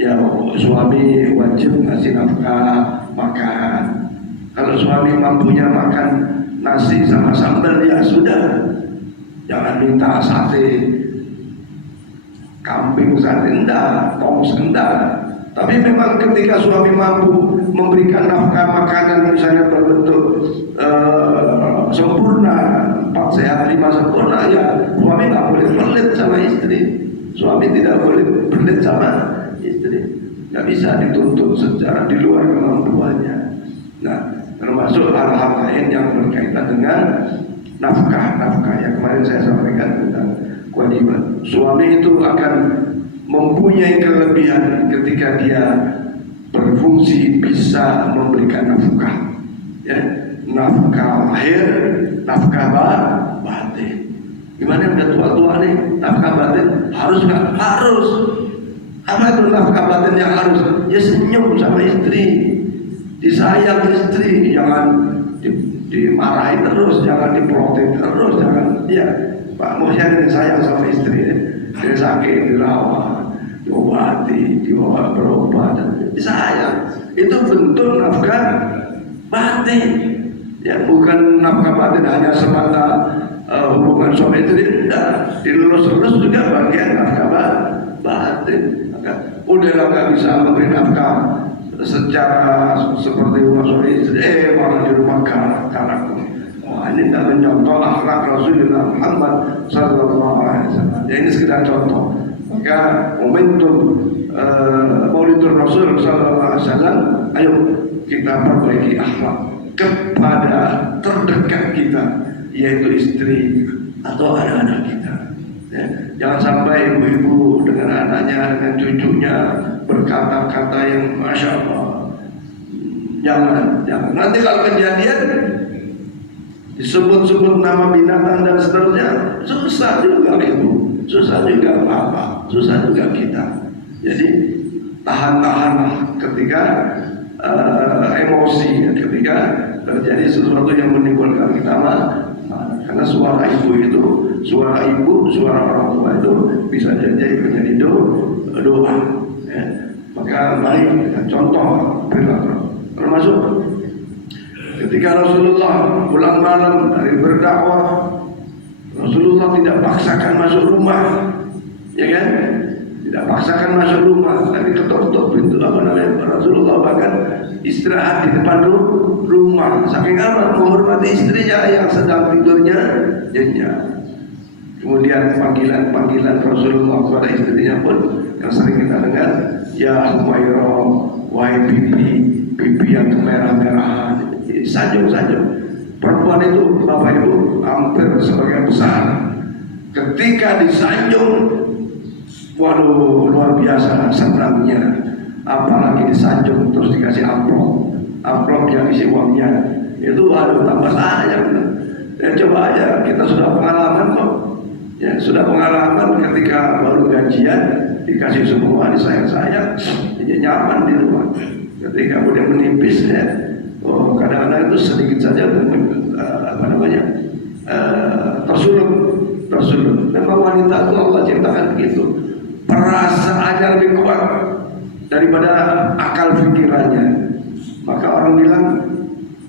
ya suami wajib ngasih nafkah makan. Kalau suami mampunya makan nasi sama sambal ya sudah, jangan minta sate kambing, sate enggak, tongos enggak. Tapi memang ketika suami mampu memberikan nafkah makanan misalnya berbentuk sempurna, 4 sehat 5 sempurna, ya suami nggak boleh pelit sama istri. Suami tidak boleh pelit sama istri, nggak bisa dituntut secara di luar kemampuannya. Nah, termasuk hal-hal lain yang berkaitan dengan nafkah yang kemarin saya sampaikan tentang kewajiban. Suami itu akan mempunyai kelebihan ketika dia berfungsi bisa memberikan nafkah, ya, nafkah lahir, nafkah batin. Gimana udah tua-tua nih, nafkah batin harus nggak? Harus. Apa itu nafkah batin yang harus? Ya senyum sama istri, disayang istri, jangan dimarahi terus, jangan diprotes terus, jangan. Ya, Pak Muhyiddin sayang sama istri, dia sakit dirawat, diobati, dibawa berobat, disayang. Itu bentuk nafkah batin. Ya, bukan nafkah batin hanya semata hubungan suami istri, tidak, dilurus-lurus juga bagian nafkah batin. Udahlah nggak bisa memberi nafkah secara seperti rumah suami istri, malah di rumah kanak. Wah, ini tidak mencontoh akhlak Rasulullah Muhammad Sallallahu Alaihi Wasallam. Ya, ini sekedar contoh. Maka momentum Maulidur Rasul Sallallahu Alaihi Wasallam, ayo kita perbaiki akhlak kepada terdekat kita, yaitu istri atau anak-anak kita. Ya, jangan sampai ibu-ibu dengan anaknya, dengan cucunya berkata-kata yang masya Allah. Jangan. Nanti kalau kejadian disebut-sebut nama binatang dan seterusnya, susah juga ibu, susah juga bapak, susah juga kita. Jadi tahan-tahanlah ketika emosi, ketika terjadi sesuatu yang menimbulkan kita karena suara ibu itu, suara orang tua itu bisa jadi menjadi doa. Ya. Maka mari kita contoh perilaku, termasuk ketika Rasulullah pulang malam dari berdakwah, Rasulullah tidak paksakan masuk rumah, ya kan? Tidak paksakan masuk rumah, tapi ketuk-ketuk pintu Rasulullah bahkan istirahat di depan rumah. Saking apa? Menghormati istrinya yang sedang tidurnya nyenyak. Kemudian panggilan Rasulullah kepada istrinya pun yang sering kita dengar, ya Humairah, wahai bibi yang kemerah-merahan. Sanjung. Perempuan itu Bapak Ibu hampir sebagian besar ketika disanjung, waduh luar biasa senangnya. Apalagi disanjung terus dikasih amplop yang isi uangnya, itu waduh tambah sayang. Ya coba aja, kita sudah pengalaman kok. Ya sudah pengalaman ketika baru gajian dikasih semua, disayang-sayang, jadi nyaman di rumah. Ketika udah menipis ya, kadang-kadang itu sedikit saja tersulut. Memang wanita itu Allah ciptakan begitu, perasaannya lebih kuat daripada akal pikirannya. Maka orang bilang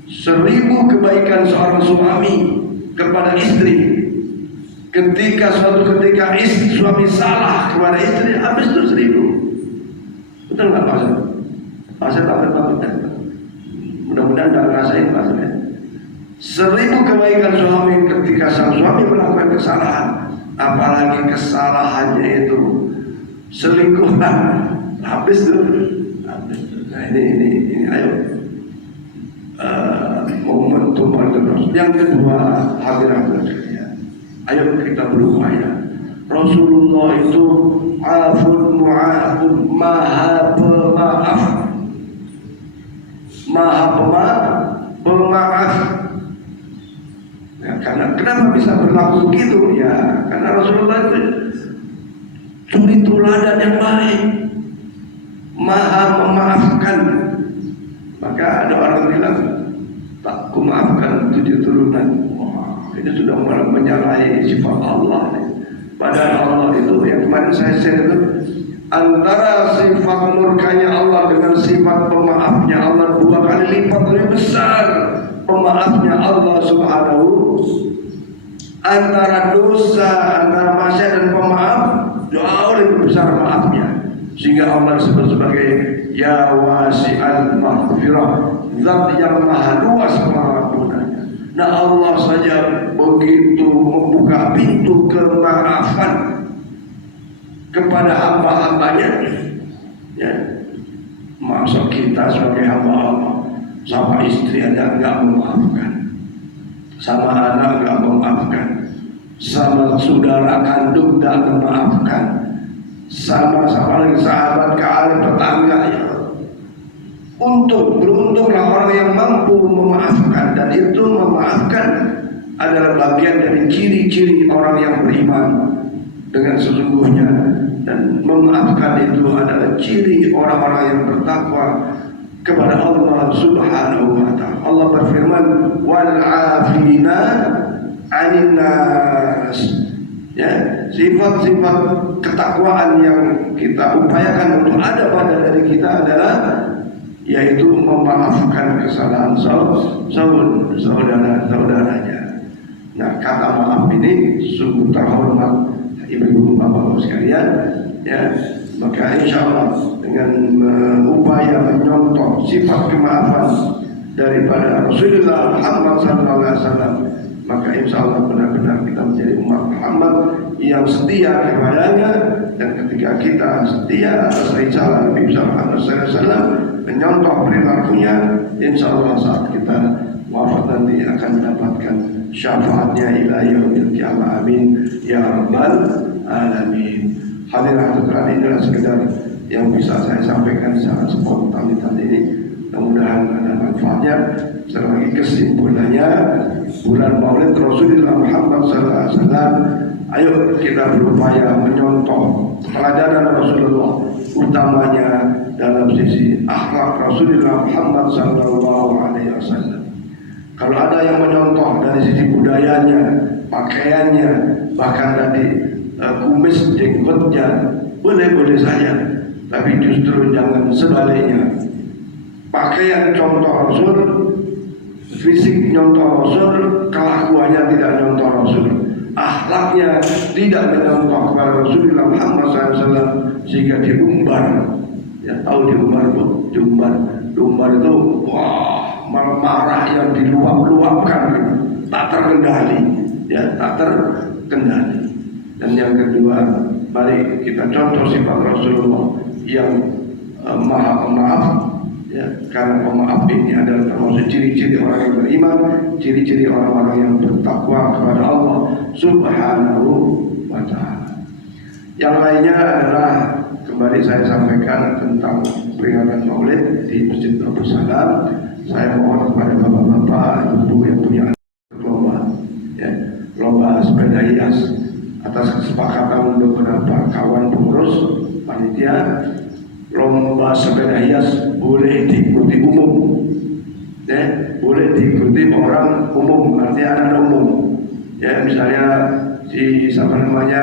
1000 kebaikan seorang suami kepada istri, ketika suatu ketika suami salah kepada istri, habis itu 1000. Betul nggak Pak? Saya takut. Mudah-mudahan tidak ngerasain maksudnya. 1000 kebaikan suami ketika sang suami melakukan kesalahan, apalagi kesalahannya itu selingkuhan, habis tuh. Nah ini ayo momentum terus. Yang kedua, hadirin sekalian, ayo kita berupaya. Rasulullah itu afun mu'afun, maha pemaaf. Ya, karena kenapa bisa berlaku begitu? Ya, karena Rasulullah itu suri teladan yang baik, maha memaafkan. Maka ada orang bilang, tak kumaafkan 7 turunan. Wah, ini sudah menyalahi sifat Allah. Padahal Allah itu yang kemarin saya share itu antara sifat murkanya Allah dengan sifat pemaafnya Allah 2 kali lipat lebih besar pemaafnya Allah Subhanahu. Antara dosa, antara maksiat dan pemaaf jauh lebih besar maafnya, sehingga Allah disebut sebagai ya wasi'al maghfirah, zat yang maha luas pengampunannya. Nah, Allah saja begitu membuka pintu kemaafan kepada hamba-hambanya, ya. Maksud kita sebagai hamba Allah, sama istri aja enggak memaafkan, sama anak enggak memaafkan, sama saudara kandung enggak memaafkan, sama lagi sahabat karib tetangga, ya. Beruntunglah orang yang mampu memaafkan, dan itu memaafkan adalah bagian dari ciri-ciri orang yang beriman dengan sesungguhnya, dan memaafkan itu adalah ciri orang-orang yang bertakwa kepada Allah Subhanahu wa ta'ala. Allah berfirman wal 'afina 'anil nas. Ya, sifat-sifat ketakwaan yang kita upayakan untuk ada pada diri kita adalah yaitu memaafkan kesalahan saudara-saudaranya. Nah, kata maaf ini sungguh terhormat ibu-ibu bapak-bapak sekalian, ya. Maka insya Allah dengan upaya menyontoh sifat kemaafan daripada Rasulullah Muhammad SAW, maka insya Allah benar-benar kita menjadi umat Muhammad yang setia kepadanya. Dan ketika kita setia atas risalah Nabi Muhammad SAW, menyontoh perilakunya, insya Allah saat kita wafat nanti akan mendapatkan syafaatnya ila yaumil qiyamah. Amin ya rabbal alamin. Hadirin hadirat, inilah sekedar yang bisa saya sampaikan secara spontan ini. Mudah-mudahan ada manfaatnya. Sekali lagi kesimpulannya, bulan Maulid Rasulullah Muhammad SAW, ayo kita berupaya menyontoh teladan Rasulullah, utamanya dalam sisi akhlak Rasulullah Muhammad SAW. Kalau ada yang menyontoh dari sisi budayanya, pakaiannya, bahkan tadi kumis jenggotnya, boleh-boleh saja, tapi justru jangan sebaliknya. Pakaian contoh Rasul, fisik nyontoh Rasul, kelakuannya tidak nyontoh Rasul, akhlaknya tidak menyontoh kepada Rasulullah Muhammad SAW, sehingga diumbar. Ya, tahu diumbar bu? Diumbar itu wah, marah yang diluap-luapkan, tak terkendali, ya, tak terkendali. Dan yang kedua, mari kita contoh sifat Rasulullah yang maha pemaaf, ya, karena pemaaf ini adalah termasuk ciri-ciri orang yang beriman, ciri-ciri orang-orang yang bertakwa kepada Allah Subhanahu wa ta'ala. Yang lainnya adalah kembali saya sampaikan tentang peringatan Maulid di Masjid Abdul Salam. Saya mohon kepada bapak-bapak, ibu yang punya lomba, ya, lomba sepeda hias, atas kesepakatan beberapa kawan pengurus panitia, lomba sepeda hias boleh diikuti umum, ya, boleh diikuti orang umum, artinya anak umum, ya, misalnya si siapa namanya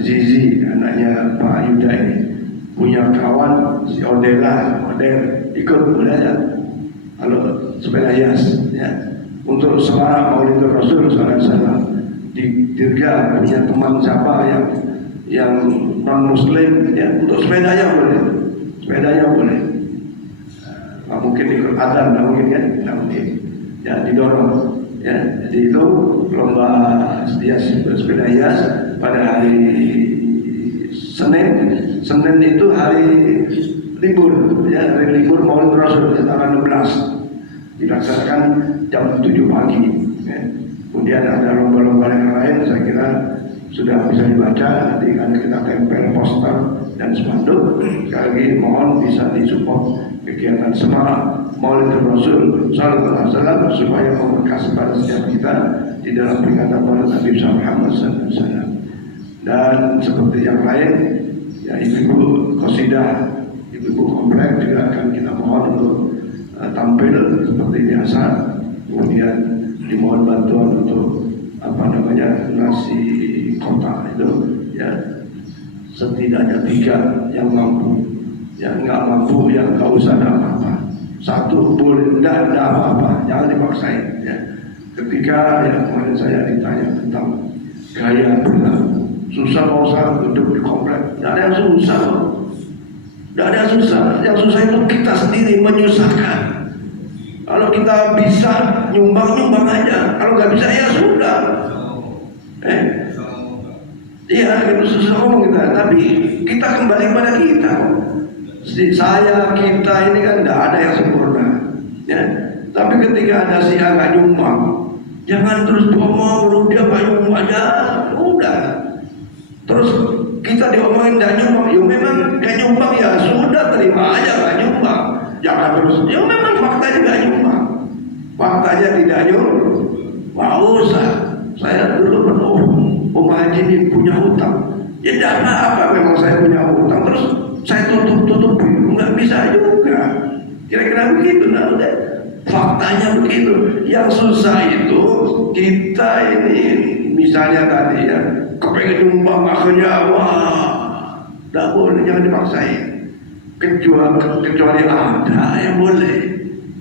Zizi, anaknya Pak Yuda ini punya kawan si Odela, ikut boleh ya, kalau sepeda hias, ya, untuk semarak Maulid Rasul SAW. Di Dirga punya teman siapa yang non Muslim, ya, untuk sepedanya boleh, nggak mungkin ikut adzan, nggak mungkin kan, nggak mungkin, ya, didorong, ya. Jadi itu lomba sepeda hias pada hari Senin itu hari libur, ya, hari libur Maulid Rasul tanggal 16 dilaksanakan jam 7 pagi, ya. Kemudian ada lomba-lomba yang lain, saya kira sudah bisa dibaca, nanti kan kita tempel poster dan spanduk. Sekali lagi mohon bisa disupport kegiatan semangat Maulid Rasul Sallallahu Alaihi Wasallam supaya memberkas pada setiap kita di dalam peringatan Maulid Nabi Muhammad Sallallahu Alaihi Wasallam. Dan seperti yang lain, ya, ibu-ibu qasidah, ibu-ibu komplek juga akan kita mohon untuk tampil seperti biasa. Kemudian dimohon bantuan untuk nasi kotak itu, ya, setidaknya 3 yang mampu. Yang nggak mampu ya nggak usah ada apa-apa. 1 boleh, enggak apa-apa, jangan dipaksain ya. Ketika ya kemarin saya ditanya tentang gaya berlaku, susah mau usah hidup di komplek, nggak ada yang susah, nggak ada yang susah. Yang susah itu kita sendiri menyusahkan. Kalau kita bisa nyumbang aja, kalau nggak bisa ya sudah. Iya, itu susah ngomong kita, tapi kita kembali pada kita. Saya, kita ini kan tidak ada yang sempurna ya. Tapi ketika ada si A gak nyumbang, jangan terus ngomong dia gak nyumbang aja, udah. Terus kita diomongin gak nyumbang, ya memang gak nyumbang ya sudah, terima aja gak nyumbang. Jangan terus, ya memang faktanya gak nyumbang, faktanya tidak nyumbang. Gak usah, saya dulu penuh Haji ini punya hutang, ya tidak apa-apa memang saya punya hutang, terus saya tutup-tutupi, nggak bisa juga. Kira-kira begitu, nah udah. Faktanya begitu. Yang susah itu kita ini, misalnya tadi ya, kepengen nyumbang akhirnya wah, nggak boleh, jangan dipaksain. Kecuali ada yang boleh.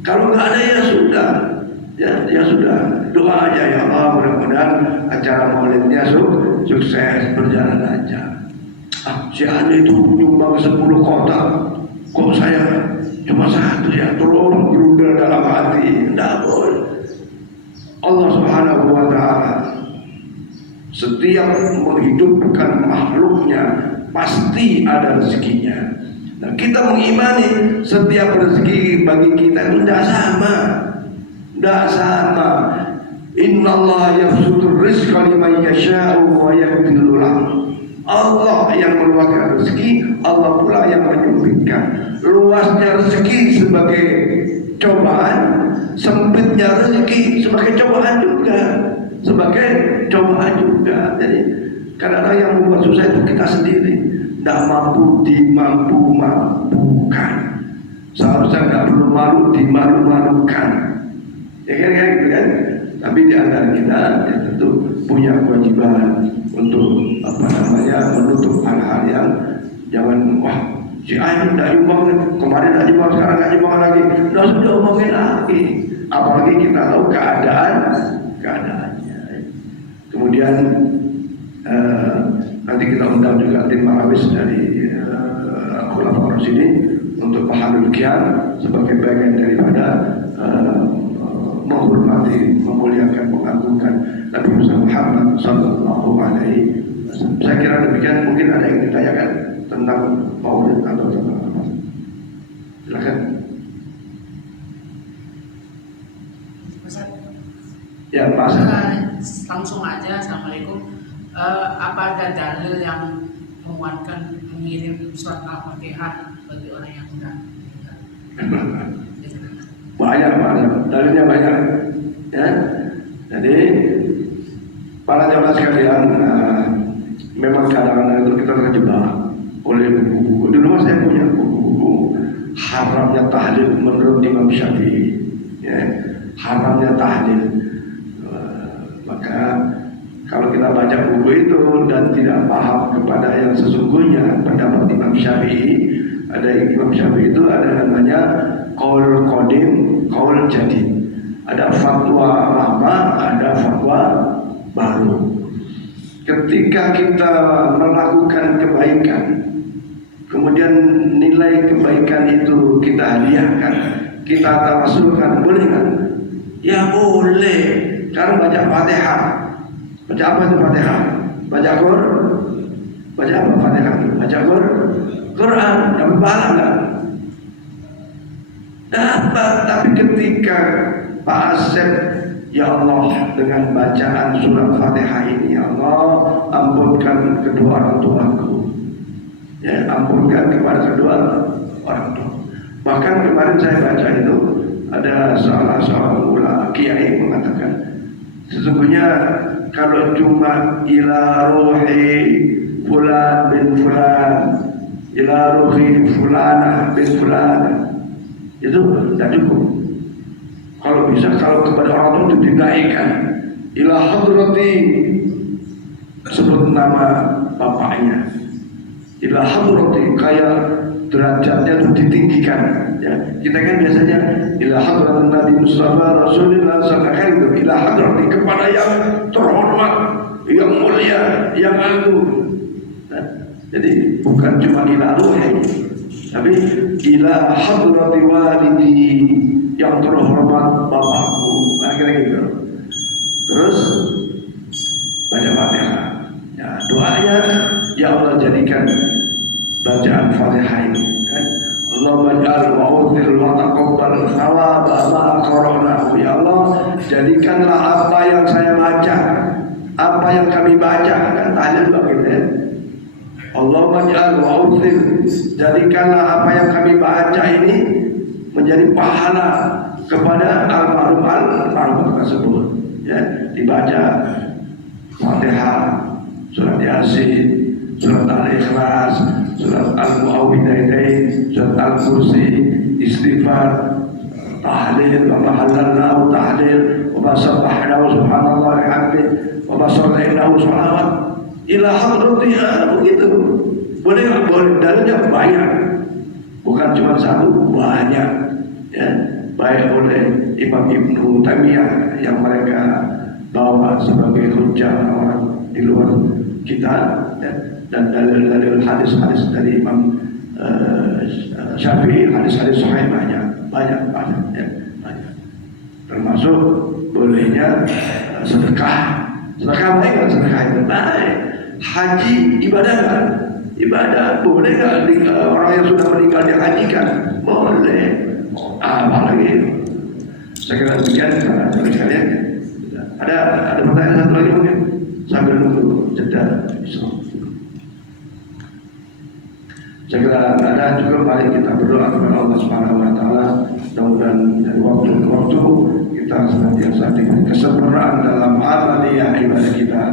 Kalau nggak ada ya sudah, ya sudah. Doa aja ya Allah, mudah-mudahan acara maulidnya sukses, berjalan lancar. Si Ane itu nyumbang 10 kotak, kok saya cuma 1 ya, tolong berubah dalam hati. Tidak boleh. Allah Subhanahu wa Ta'ala setiap menghidupkan makhluknya pasti ada rezekinya. Nah, kita mengimani setiap rezeki bagi kita itu tidak sama. Inna Allah yabsutur rizqa liman yasha'u wa yaqdiru lahu. Allah yang meluaskan rezeki, Allah pula yang menyempitkan. Luasnya rezeki sebagai cobaan, sempitnya rezeki sebagai cobaan juga, Jadi kadang-kadang yang membuat susah itu kita sendiri, tidak mampu dimampu-mampukan. Seharusnya nggak perlu malu dimalu-malukan, ya kan? Tapi di antara kita ya tentu punya kewajiban untuk menutup hal-hal yang jangan si A ini tidak nyumbang, kemarin tidak nyumbang, sekarang tidak nyumbang lagi, sudah omongin lagi. Apalagi kita tahu keadaannya. Kemudian nanti kita undang juga tim Marawis dari Khulafaur Rasyidin untuk pahalul qiyam sebagai bagian daripada menghormati, memuliakan, mengagungkan Nabi Muhammad sallallahu alaihi wasallam. Saya kira demikian. Mungkin ada yang ditanyakan tentang maulid atau tentang apa? Silakan. Ya, Pak. Langsung aja. Assalamualaikum. Apa ada dalil yang menguatkan mengirim surat Al-Fatihah bagi orang yang sudah meninggal? Banyak, dalilnya banyak ya. Jadi para jamaah sekalian, memang kadang-kadang itu kita terjebak oleh buku-buku. Di rumah saya punya buku-buku haramnya tahlil menurut Imam Syafi'i ya, haramnya tahlil. Maka kalau kita baca buku itu dan tidak paham kepada yang sesungguhnya pendapat Imam Syafi'i, ada Imam Syafi'i itu ada namanya qaul qadim, qaul jadid. Ada fatwa lama, ada fatwa baru. Ketika kita melakukan kebaikan, kemudian nilai kebaikan itu kita hadiahkan, kita tawasulkan, boleh kan? Ya boleh. Sekarang baca Fatihah. Baca apa itu Fatihah? Baca apa Fatihah? Baca Quran. Dapat pahala enggak? Dapat. Tapi ketika Pak Asep, ya Allah, dengan bacaan surat Fatihah ini, ya Allah, ampunkan kedua orang tuaku. Ya, ampunkan kepada kedua orang tua. Bahkan kemarin saya baca itu ada salah seorang ulama kiai mengatakan, sesungguhnya kalau cuma ila ruhi fulan bin fulan, ila ruhi fulana bin fulana, itu tidak cukup. Kalau bisa, kalau kepada orang tua itu dinaikkan ila hadrati, sebut nama bapaknya, ila hadrati, kayak derajatnya itu ditinggikan ya. Kita kan biasanya ila hadratin Nabi Mustafa Rasulullah sallallahu alaihi wasallam, ila hadrati, kepada yang terhormat, yang mulia, yang agung. Nah, jadi bukan cuma ila ruhi, tapi ila hadrati walidi, yang terhormat bapakku. Nah, kira gitu. Terus baca Fatihah. Ya, doanya ya Allah jadikan bacaan Fatihah ini kan. Allahumma ja'al wa'udhil wa taqabbal thawaba ma qara'nahu. Ya Allah, jadikanlah apa yang saya baca, apa yang kami baca, kan tanya juga gitu ya. Allahumma ja'al wa'udhil, jadikanlah apa yang kami baca ini menjadi pahala kepada almarhum tersebut ya. Dibaca Fatihah, surat Yasin, surat Al-Ikhlas, surat Al-Mu'awwidhatain, surat Al-Kursi, istighfar, tahlil, wa mahallallahu tahlil, wa sabbahnahu subhanallah bihamdi, wa sallainahu sholawat ila hadratiha. Begitu. Boleh nggak? Boleh. Dalilnya banyak, bukan cuma satu, banyak ya. Baik oleh Imam Ibnu Taimiyah yang mereka bawa sebagai hujjah orang di luar kita ya. Dan dalil-dalil hadis-hadis dari Imam Syafi'i, hadis-hadis sahih banyak ya, banyak. Termasuk bolehnya sedekah baik kan, sedekah itu baik. Haji ibadah kan, ibadah boleh kan. Orang yang sudah meninggal dihajikan boleh. Apalagi saya kira demikian dari sekalian. Ada pertanyaan satu lagi mungkin sambil nunggu jeda. Saya kira ada juga, mari kita berdoa kepada Allah Subhanahu wa taala, mudah-mudahan dari waktu ke waktu kita senantiasa dengan kesempurnaan dalam amaliyah ibadah kita.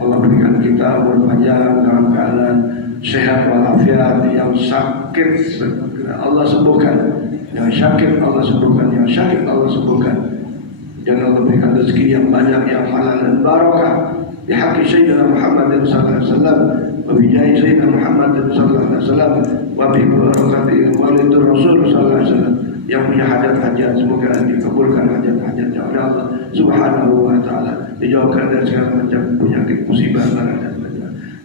Allah berikan kita umur panjang dalam keadaan sehat walafiat. Yang sakit Allah sembuhkan, yang sakit Allah sembuhkan, yang sakit Allah sembuhkan. Dan Allah berikan rezeki yang banyak, yang halal dan barakah. Bihaqqi Sayyidina Muhammad sallallahu alaihi wasallam, wa bi jahi Sayyidina Muhammad sallallahu alaihi wasallam, wa bi barakati walidur Rasul sallallahu alaihi wasallam. Yang punya hajat-hajat semoga dikabulkan hajat-hajatnya oleh Allah Subhanahu wa taala. Dijauhkan dari segala macam penyakit musibah dan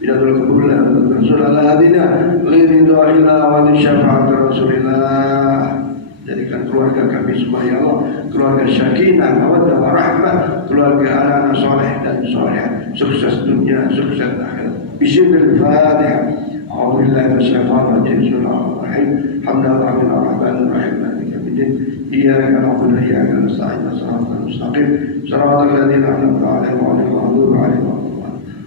bidatul kebulan Rasulullah hadina ridha illa wa li syafaat Rasulillah. Jadikan keluarga kami semua ya Allah keluarga syakinah, mawaddah, warahmah, keluarga anak-anak soleh dan soleh, sukses dunia, sukses akhir. Bismillahil Fatihah. A'udzubillahi minasyaitonir rajim. Bismillahirrahmanirrahim. Alhamdulillahirabbil alamin arrahmanir rahim. Iyyaka na'budu wa iyyaka nasta'in. Shiratal mustaqim. Shiratal ladzina an'amta 'alaihim ghairil maghdubi 'alaihim waladdallin.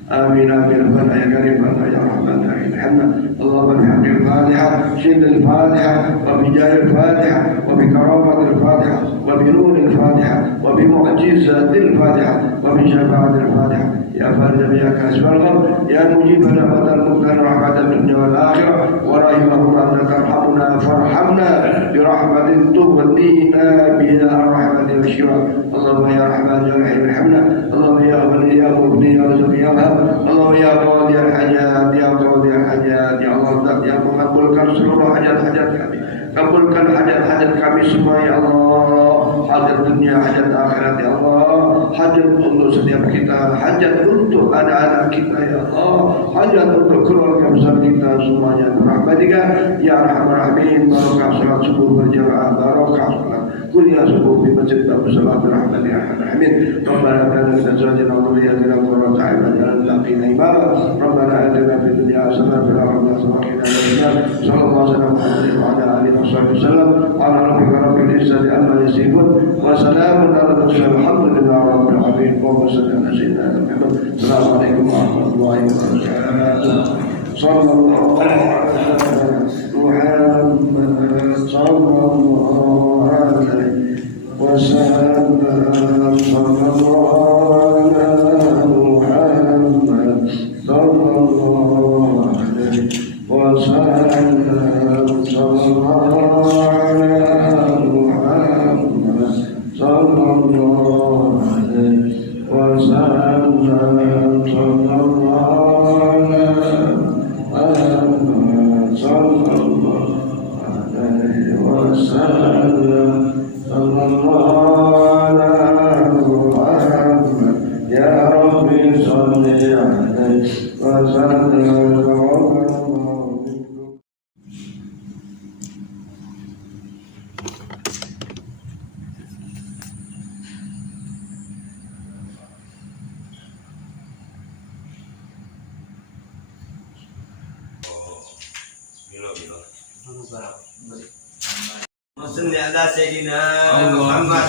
آمين آمين يا كريم يا رحمن يا رحمن. اللهم بحق الفاتحة شد الفاتحة وبجاه الفاتحة وبكرامة الفاتحة وبنور الفاتحة وبمعجزة الفاتحة وبشفاعة الفاتحة. يا فارج يا كاشف الغم يا مجيب دعوة المضطر رحمة الدنيا والآخرة ورحمه أن ترحمنا فارحمنا برحمة تغنينا بها الرحمة والشفاء. اللهم يا رحمن يا رحيم ارحمنا. اللهم يا غني يا مغني يا رزق يا وهاب. اللهم ya qadhi al-hajat ya qadhi al-hajat ya Allah yang mengabulkan seluruh hajat-hajat kami. Kabulkan hajat-hajat kami semua ya Allah. Hajat dunia, hajat akhirat ya Allah. Hajat untuk setiap kita, hajat untuk anak-anak kita ya Allah. Hajat untuk keluarga besar kita semuanya. Rahmatika ya arhamar rahimin. Barokah salat subuh berjamaah, barokah salat kuliah subuh di masjid Abu Salam rahmatika ya arhamar rahimin. Rabbana atina min azwajina wa dhurriyyatina qurrata a'yun waj'alna lil muttaqina imama. Rabbana atina fid dunya hasanah wa fil akhirati hasanah wa qina adzabannar. Sallallahu alaihi wa sallam wa ala alihi wa sahbihi wasallam. Ala rabbika rabbil izzati amma yasifun wa salamun ala al-mursalin walhamdulillahi rabbil alamin. Wa sallallahu alaihi wa sallam. Assalamualaikum warahmatullahi wabarakatuh. Sallallahu alaihi Muhammad sallallahu alaihi wasallam. Sallallahu ala Muhammad sallallahu alaihi wasallam. Sallallahu ala Muhammad sallallahu alaihi wasallam. Sallallahu ala وسلم صلى الله على محمد يا ربي صل عليه وسلم. صل على سيدنا محمد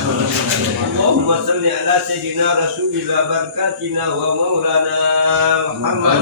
اللهم صل على سيدنا رسول الله بركاتنا ومولانا محمد.